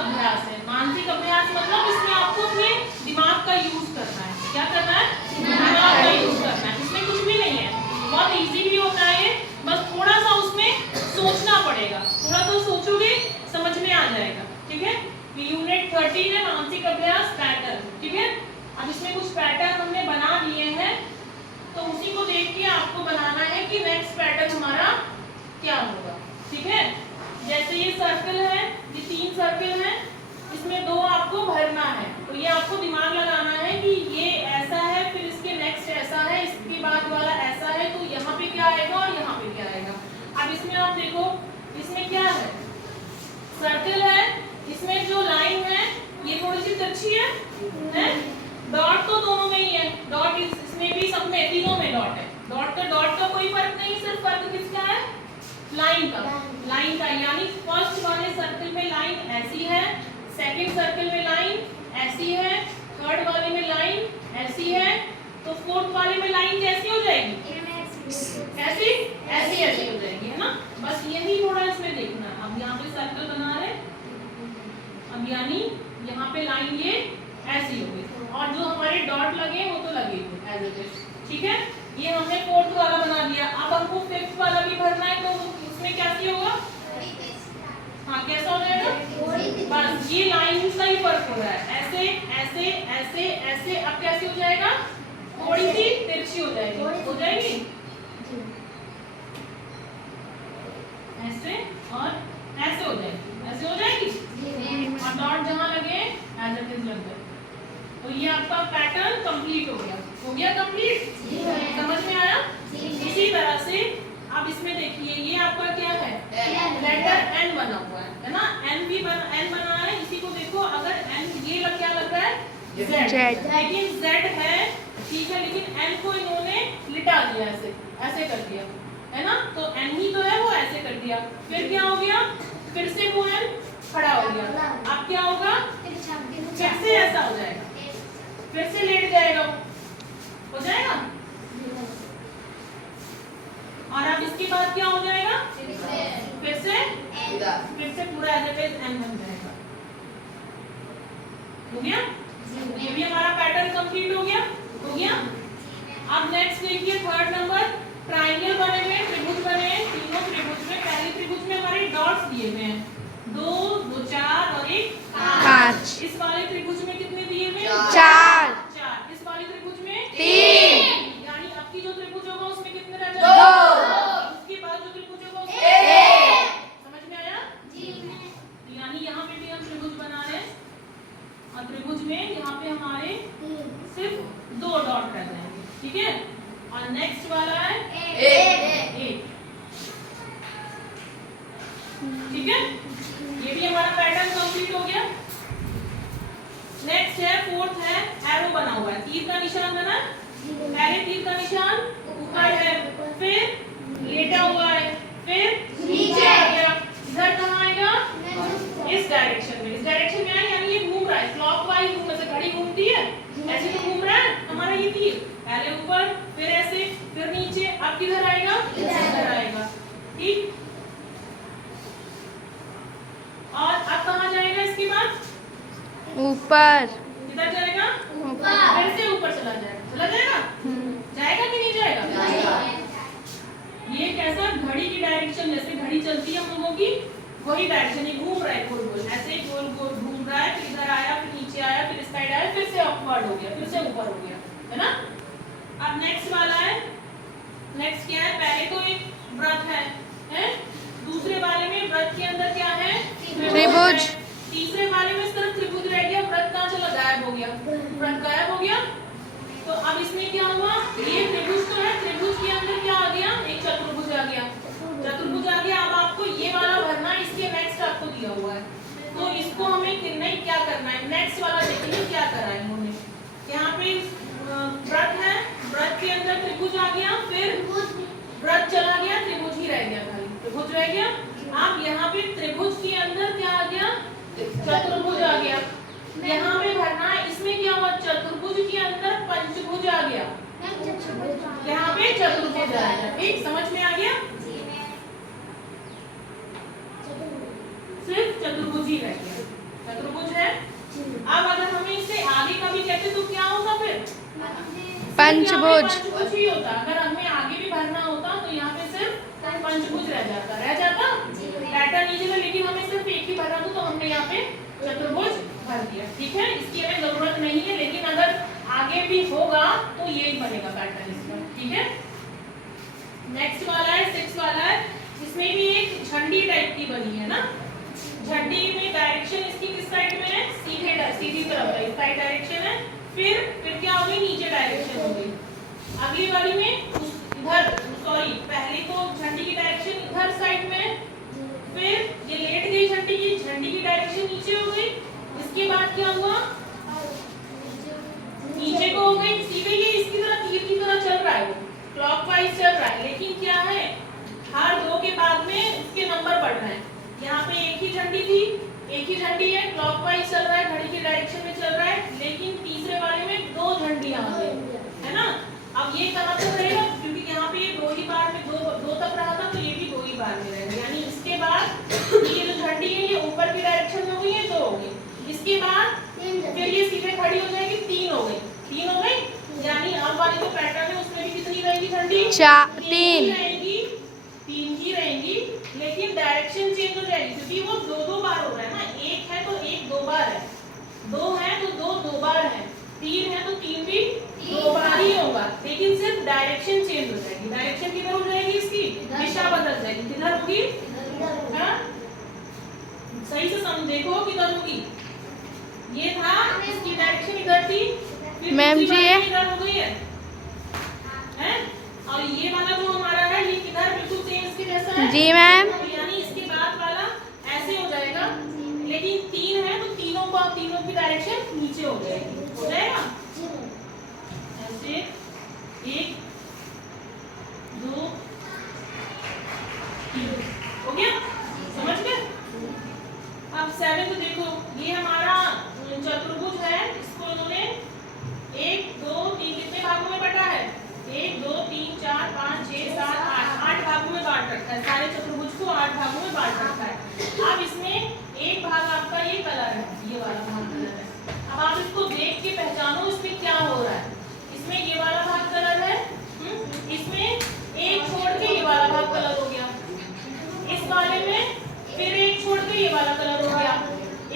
अभ्यास है। मानसिक अभ्यास मतलब इसमें आपको अपने दिमाग का यूज करना है। क्या करना है? दिमाग का यूज करना है। इसमें कुछ भी नहीं है, बहुत इजी भी होता है, बस थोड़ा सा उसमें सोचना पड़ेगा। थोड़ा तो सोचोगे समझ में आ जाएगा। ठीक है, यूनिट 13 है मानसिक अभ्यास पैटर्न। ठीक है, अब इसमें कुछ पैटर्न हमने बना लिए हैं, तो उसी को देख के आपको बनाना है कि नेक्स्ट पैटर्न हमारा क्या होगा। ठीक है, जैसे ये सर्कल है, ये 3 सर्कल है, इसमें 2 आपको भरना है, तो ये आपको दिमाग लगाना है कि ये ऐसा है, फिर इसके नेक्स्ट ऐसा है, इसके बाद वाला ऐसा है, तो यहाँ पे क्या आएगा और यहाँ पे क्या आएगा। अब इसमें आप देखो, इसमें क्या है, सर्कल है, इसमें जो लाइन है ये थोड़ी सी तिरछी है? डॉट तो दोनों में ही है, डॉट इसमें भी, सब में, तीनों में डॉट है। डॉट का कोई फर्क नहीं, सिर्फ फर्क किसका है? लाइन का। लाइन का यानी फर्स्ट वाले सर्कल में लाइन ऐसी है, सेकंड सर्कल में लाइन ऐसी है, थर्ड वाले में लाइन ऐसी है, तो फोर्थ वाले में लाइन कैसी हो जाएगी? ऐसी ऐसी हो जाएगी, है ना। बस यही थोड़ा इसमें देखना। अब यहाँ पे सर्कल बना रहे, अब यानी यहाँ पे लाइन ये ऐसी होगी, और जो हमारे डॉट लगे वो तो लगे एज इट इज। ठीक है, ये हमने फोर्थ वाला बना दिया। अब हमको फिफ्थ वाला भी भरना है, तो उसमें कैसी होगा? हाँ, कैसा हो जाएगा? बस ये लाइन का ही फर्क हो रहा है, ऐसे ऐसे ऐसे ऐसे। अब कैसी हो जाएगा? थोड़ी सी तिरछी हो जाएगी, हो जाएगी ऐसे और ऐसे हो जाएगी, ऐसे हो जाएगी, और डॉट जहाँ लगे एज इट इज लग जाए। तो ये आपका पैटर्न कंप्लीट हो गया। हो गया कंप्लीट? समझ में आया? इसी तरह से अब इसमें देखिए, ये आपका क्या है? लेटर एन बना हुआ है ना। एन बना है, इसी को देखो, अगर एन ये क्या लग रहा है? जेड। लेकिन जेड है, ठीक है, लेकिन एन को इन्होंने लिटा दिया, ऐसे कर दिया, है ना। तो एन ही तो है, वो ऐसे कर दिया, फिर क्या हो गया? फिर से वो एन खड़ा हो गया। अब क्या होगा? फिर से ऐसा हो जाएगा, फिर से लेट जाएगा, हो जाएगा। और अब इसके बाद क्या हो जाएगा? फिर से पूरा एज इट इज एन बन जाएगा। हो गया? ये भी हमारा पैटर्न कंप्लीट हो गया। हो गया। अब नेक्स्ट देखिए, थर्ड नंबर, ट्रायंगल बने हुए, त्रिभुज बने हैं। तीनों त्रिभुज में, पहले त्रिभुज में हमारे डॉट्स दिए हुए हैं, 2, 2, 4 और 1 5। इस वाले त्रिभुज में कितने दिए हुए? 4। इस वाले त्रिभुज में 3। यानी अब की जो त्रिभुज होगा उसमें कितने रह जाएंगे? 2। उसके बाद जो त्रिभुज होगा उसमें 1। समझ में आया? जी। यानी यहाँ पे भी हम त्रिभुज बना रहे हैं, और त्रिभुज में यहाँ पे हमारे सिर्फ 2 डॉट रह जाएंगे। ठीक है, और नेक्स्ट वाला है 1। ठीक है, ये भी हमारा पैटर्न कंप्लीट हो गया। नेक्स्ट है, फोर्थ है, एरो बना हुआ है, तीर का निशान बना है। पहले तीर का निशान ऊपर है, फिर लेटा हुआ है, फिर नीचे आ गया। इधर कहाँ आएगा? इस डायरेक्शन में। इस डायरेक्शन में आया, यानी ये घूम रहा है क्लॉकवाइज, जैसे घड़ी घूमती है ऐसे तो घूम रहा है हमारा ये तीर। पहले ऊपर, फिर ऐसे, फिर नीचे। अब किधर आएगा? इधर आएगा। ठीक, और अब कहाँ जाएगा इसके बाद? ऊपर। किधर जाएगा? ऊपर। फिर से ऊपर चला जाएगा। चला जाएगा? जाएगा कि नहीं जाएगा? ये कैसा? घड़ी की डायरेक्शन, जैसे घड़ी चलती है हम लोगों की, वही डायरेक्शन। ये घूम रहा है गोल गोल, ऐसे गोल गोल घूम रहा है, फिर इधर आया, फिर नीचे आया, फिर इस साइड आया, फिर से अपवर्ड हो गया, फिर से ऊपर हो गया, है ना। अब नेक्स्ट वाला है, नेक्स्ट क्या है? पहले तो एक वृत्त है? दूसरे वाले में वृत्त के अंदर क्या है? त्रिभुज। तीसरे वाले में सिर्फ त्रिभुज रह गया, वृत्त कहाँ चला? गायब हो गया, वृत्त गायब हो गया। तो अब इसमें क्या हुआ? ये त्रिभुज तो है, त्रिभुज के अंदर क्या आ गया? एक चतुर्भुज आ गया, चतुर्भुज आ गया। अब आपको ये वाला भरना, इसके नेक्स्ट आपको दिया हुआ है, तो इसको हमें नहीं क्या करना है। नेक्स्ट वाला देखिए क्या करा है इन्होंने। यहाँ पे वृत्त है, वृत्त के अंदर त्रिभुज आ गया, फिर वृत्त चला गया, त्रिभुज ही रह गया, खाली त्रिभुज रह गया। अब यहाँ पे त्रिभुज के अंदर क्या आ गया? चतुर्भुज आ गया। यहाँ पे भरना है, इसमें क्या हुआ? चतुर्भुज के अंदर पंचभुज आ गया, यहाँ पे चतुर्भुज आ गया। ठीक, समझ में आ गया? सिर्फ चतुर्भुज ही रह गया। अब अगर हमें इससे आगे का भी कहते तो क्या होता फिर? पंचभुज। पंचभुज ही होता। अगर हमें आगे भी भरना होता तो यहाँ पे सिर्फ पंचभुज रह जाता पैटर्न इजी था, लेकिन हमें सिर्फ एक ही भरना था तो हमने यहाँ पे चतुर्भुज भर दिया। ठीक है, इसकी हमें जरूरत नहीं है, लेकिन अगर आगे भी होगा तो यही बनेगा पैटर्न इसका। ठीक है, नेक्स्ट वाला है 6 वाला है। इसमें भी एक झंडी टाइप की बनी है ना। झंडी में डायरेक्शन इसकी किस साइड में है? सीधी तरफ है, इस साइड डायरेक्शन है। फिर क्या हो गई? नीचे डायरेक्शन हो गई। अगली वाली में इधर, सॉरी, पहले तो झंडी की डायरेक्शन इधर साइड में, फिर ये लेट गई झंडी की डायरेक्शन नीचे हो गई। इसके बाद क्या हुआ? नीचे को हो गई, सीधे ये इसकी तरह तीर की तरह चल रहा है, क्लॉकवाइज चल रहा है। लेकिन क्या है, हर 2 के बाद में इसके नंबर बढ़ रहे हैं। यहाँ पे एक ही झंडी थी, एक ही झंडी है, क्लॉकवाइज चल रहा है, घड़ी के डायरेक्शन में चल रहा है। लेकिन तीसरे वाले में 2 झंडियां आ गई, है ना। अब ये कहाँ तक रहेगा? क्योंकि यहाँ पे ये 2 ही बार में 2 तक रहा था, तो ये भी 2 ही बार में रहेगा। यानी इसके बाद ये जो झंडी है ये ऊपर की डायरेक्शन में हो गई है, 2 हो गई। इसके बाद फिर ये सीधे खड़ी हो जाएगी, 3 हो गई, 3 हो गई। यानी अब वाली जो पैटर्न है उसमें भी कितनी रहेगी झंडी? 3 रहेगी, 3 ही रहेगी। लेकिन डायरेक्शन चेंज हो जाएगी, क्योंकि वो 2 बार हो रहा है ना। 1 है तो 1 2 बार है, 2 है तो 2 बार है, 3 है तो 3 भी 2 बार ही होगा। लेकिन सिर्फ डायरेक्शन चेंज हो जाएगी। डायरेक्शन किधर हो जाएगी? इसकी दिशा बदल जाएगी। किधर होगी? सही से समझ, देखो किधर होगी। ये था, इसकी डायरेक्शन इधर थी, फिर मैम जी ये इधर हो गई है, और ये वाला जो हमारा है ये किधर बिल्कुल सेम इसके जैसा है। जी मैम। यानी इसके बाद वाला ऐसे हो जाएगा। लेकिन 3 है तो तीनों की डायरेक्शन नीचे हो जाएगी, हो जाएगा ऐसे। 1 2 3 हो गया, समझ गए। अब 7 को देखो, ये हमारा चतुर्भुज है। इसको इन्होंने 1 2 3 कितने भागों में बटा है? 1 2 3 4 5 6 7 8 भागों में बांट रखा है। सारे चतुर्भुज को 8 भागों में बांट रखा है। अब इसमें एक भाग आपका ये कलर है, ये वाला भाग कलर है। अब आप इसको देख के पहचानो इसमें क्या हो रहा है। इसमें ये वाला भाग कलर है, इसमें एक छोड़ के ये वाला भाग कलर हो गया। इस वाले में फिर एक छोड़ के ये वाला कलर हो गया।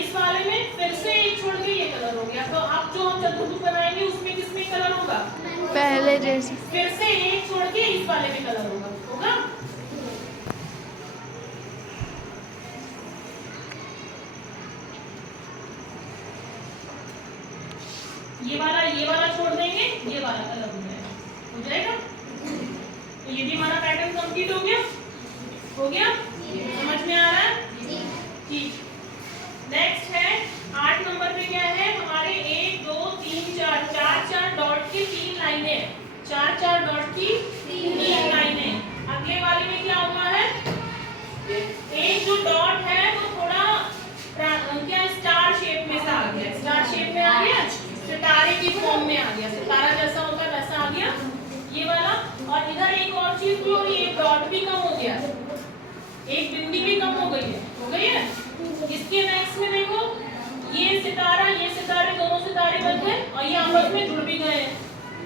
इस वाले में फिर से एक छोड़ के ये कलर हो गया। तो अब जो हम चतुर्भुज बनाएंगे उसमें किसमें कलर होगा? पहले जैसे। फिर से एक छोड़ के इस वाले में कलर होगा। ये वाला छोड़ देंगे, ये वाला कलर हो जाएगा। तो ये भी हमारा पैटर्न कंप्लीट हो गया। समझ में आ रहा है? ठीक। नेक्स्ट है 8 नंबर पे क्या है हमारे? 1 2 3 4 डॉट की 3 लाइनें, 4 डॉट की 3 लाइनें। अगले वाले में क्या हुआ है? एक जो डॉट है वो थोड़ा क्या स्टार शेप में से आ गया, स्टार शेप में आ गया, सितारे की फॉर्म में आ गया, सितारा जैसा होता है वैसा आ गया ये वाला। और इधर एक और चीज भी हो रही है, डॉट भी कम हो गया, एक बिंदी भी कम हो गई है। इसके नेक्स्ट में देखो ये सितारे दोनों सितारे बन गए और ये आपस में जुड़ भी गए,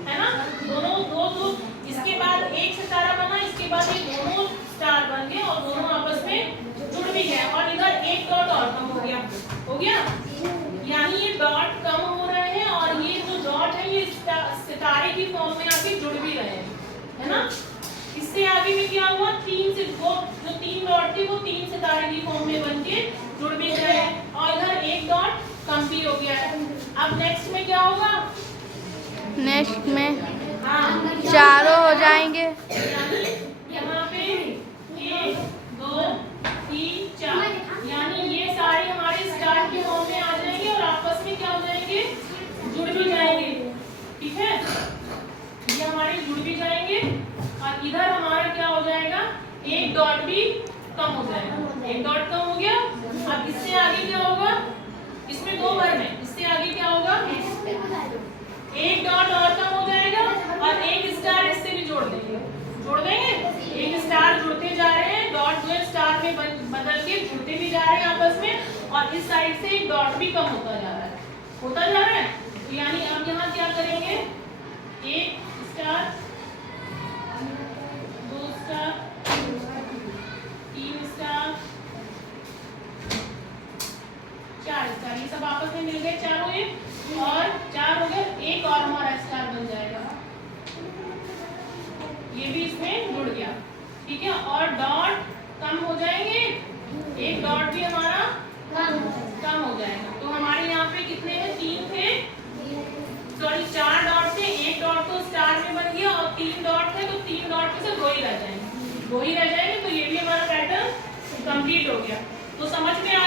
है ना। दोनों दो इसके बाद एक सितारा बना, इसके बाद ये दोनों स्टार बन गए और दोनों आपस में जुड़ भी गए। और इधर एक डॉट और कम हो गया। यानी ये डॉट कम हो रहे हैं और ये जो डॉट है ये सितारे की फॉर्म में आके जुड़ भी रहे हैं, है ना। इससे आगे में क्या हुआ? 3 से जो 3 डॉट थे वो 3 सितारे की फॉर्म में बनके जुड़ भी गए और इधर एक डॉट कम भी हो गया है। अब नेक्स्ट में क्या होगा? नेक्स्ट में चारों हो जाएंगे। यहाँ पे 1 2 3 4, यानी ये सारे हमारे स्टार के फॉर्म में आ जाएंगे और आपस में क्या हो जाएंगे? जुड़ भी जाएंगे। ठीक है, ये हमारे जुड़ भी जाएंगे और इधर हमारा क्या हो जाएगा? एक डॉट भी कम हो जाएगा। एक डॉट कम हो गया। अब इससे आगे क्या होगा? इसमें 2 बार में, इससे आगे क्या होगा? एक डॉट और कम हो जाएगा और एक स्टार इससे भी जोड़ देंगे। एक स्टार जुड़ते जा रहे हैं, डॉट जो स्टार में बदल के जुड़ते भी जा रहे हैं आपस में और इस साइड से एक डॉट भी कम होता जा रहा है। होता जा रहा है। तो यानी अब यहाँ क्या करेंगे, 1 स्टार, 2 स्टार, 3 स्टार, 4 स्टार, ये सब आपस में मिल गए चारों ये, और 4 हो गए, एक और हमारा स्टार बन जाएगा, ये भी इसमें जुड़ गया। ठीक है, और डॉट कम हो जाएंगे, एक डॉट भी हमारा कम हो जाएगा। तो हमारे यहाँ पे कितने हैं, 3 थे, सॉरी 4 डॉट थे, एक डॉट तो स्टार में बन गया, और 3 डॉट थे, तो 3 डॉट में से 2 ही रह जाएंगे, 2 ही रह जाएंगे। तो ये भी हमारा पैटर्न कंप्लीट हो गया। तो समझ में आया।